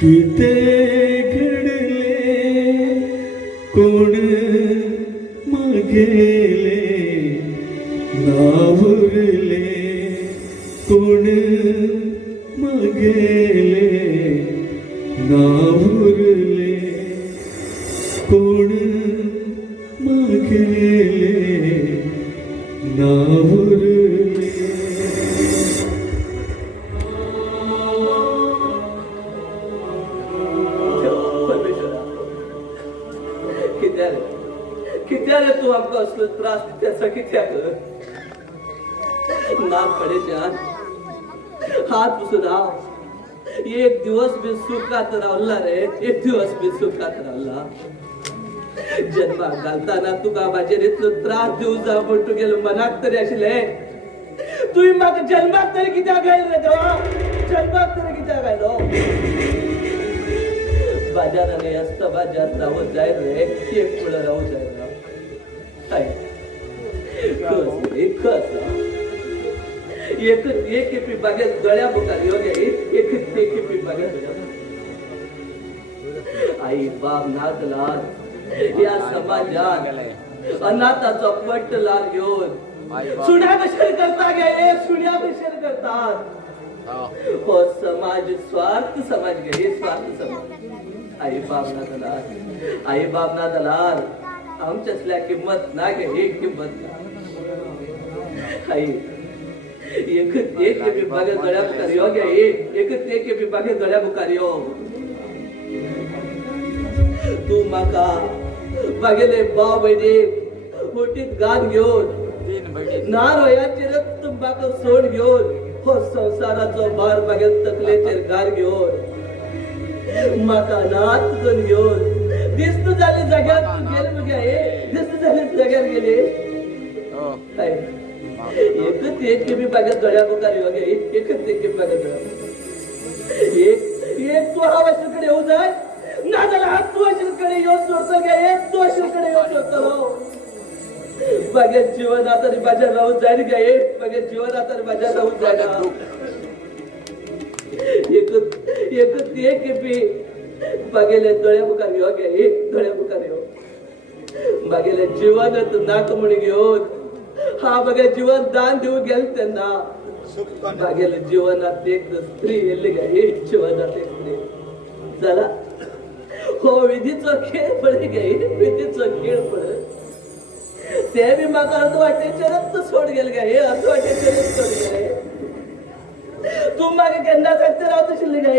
किते घडले कोण मागेले नावरले कोण मागेले नावरले कोण मागेले नावरले. कित्यारे तू आमका असलो त्रास त्याचा कित्याक नाक पडेच्या हात पुसून राव. एक दिवस बी सुखात रावला रे, एक दिवस बी सुखात रावला. जन्माक घालताना तुका माझ्यार इतलो त्रास दिवं जा म्हण तू गेलो मनाक तरी आशिल्ले. तुवें म्हाका जन्माक तरी कित्याक घायल रे देवा, जन्माक तरी कित्याक घायलो. बाजाराने असता बाजार राहत जाय रे, एक फुलं राहू जाय ना. एक एपी बागेत गळ्या बुकार योग्य एक एपी बागेत आई बाप नागलार या समाजात अनाथाचो पट्ट लार घेऊन सुण्या कशेर करता गे, सुण्या कशेर करतात. हो समाज स्वार्थ समाज गे, हे स्वार्थ समाज. आई बाप ना दलार, आई बाप ना दलार आमच्यासल्या किंमत ना गे, हे किंमत ना. आई एक विभागे गळ्या बुकार यो गे, एक विभागे गळ्या बुकार यो. तू माका बागेले भाव बहिणी मोठीत गान घेऊन नार वयाचेर म्हाका सोड घेऊन हो संसाराचो भार बागेत तकलेचेर गार घेऊन म्हाका नात करून घेऊन दिस्त जाली जाग्यार तू गेले मगे, दिस्त जाली जाग्यार गेले. एकच एक बी बागेत गळ्या बुकार यो गे, एकच एक बागेत गळ्या. एक तू हा वाशीकडे येऊ जाय ना जाल्यार तू वाशीकडे येऊ सोडतो गे, एक तू वाशीकडे येऊ सोडतो. बागेत जीवन आता बाजार राहून जायला गे, बागेत जीवन आता बाजार राहून जायला. एकच एक बी बागेले दोळ्या बुकार यो गे, एक दोळ्या बुकार यो. बागेले जीवनच नाक म्हण घेऊन हा बघा जीवन दान देऊ गेल त्यांना. बागेले जीवनात एक स्त्री येली गे, एक जीवनात एक स्त्री चला. हो विधीचो खेळ पडे गे, विधीचो खेळ पडे. ते बी म्हाका अर्ध वाटेचेरच सोड गेले गे, हे अर्ध वाटेचेरच सोड गेले. तू म्हाका केन्ना सांगता रावत आशिल्ली गे.